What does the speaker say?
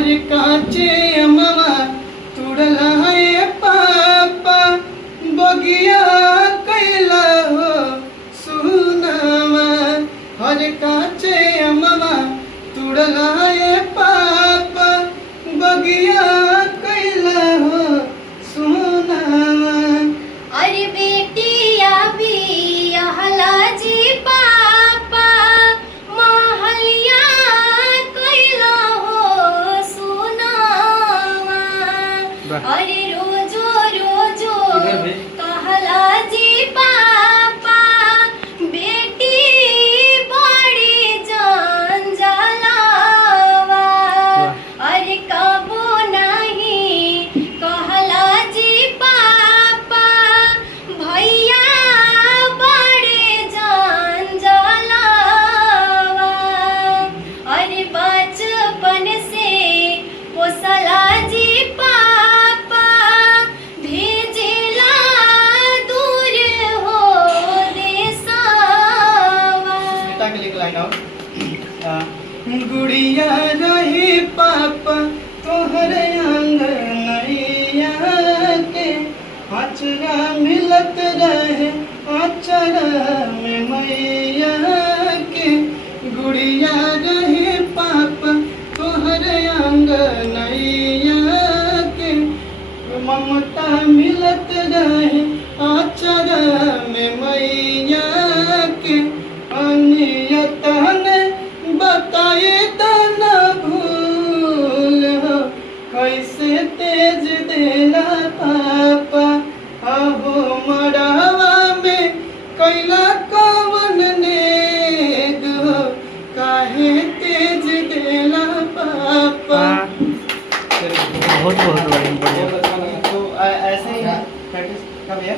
हर काचे अमवा तुड़ला है पापा बगिया कैला हो सुनावा हर काचे अमवा तुड़ला है पापा बगिया कैला हो सुनावा। अरे बेटिया भी हला जी पापा महलिया कैला हो सुनावा। अरे रोजो रोजो कहला जी पापा बेटी बड़ी जान जलावा। अरे कबो नहीं कहला जी पापा भैया बड़े जान जलावा। अरे बचपन से पोसला जी पापा भेजिला दूर हो देसावा। स्मिता के लिए एक लाइन और गुड़िया रही पापा तोहरे आंगनैया के अचरा मिलत रहे अचरा में मैया के गुड़िया रही पापा तोहरे आंगनैया के ममता मिलत रहे अचरा में मैया के अनियत ने बताए तना भूल हो कैसे तेज देला पापा अहो मड़ावा में कैला कवन नेग हो काहे तेज देला पापा। बहुत बहुत बढ़िया। तो ऐसे ही प्रैक्टिस कर लिया।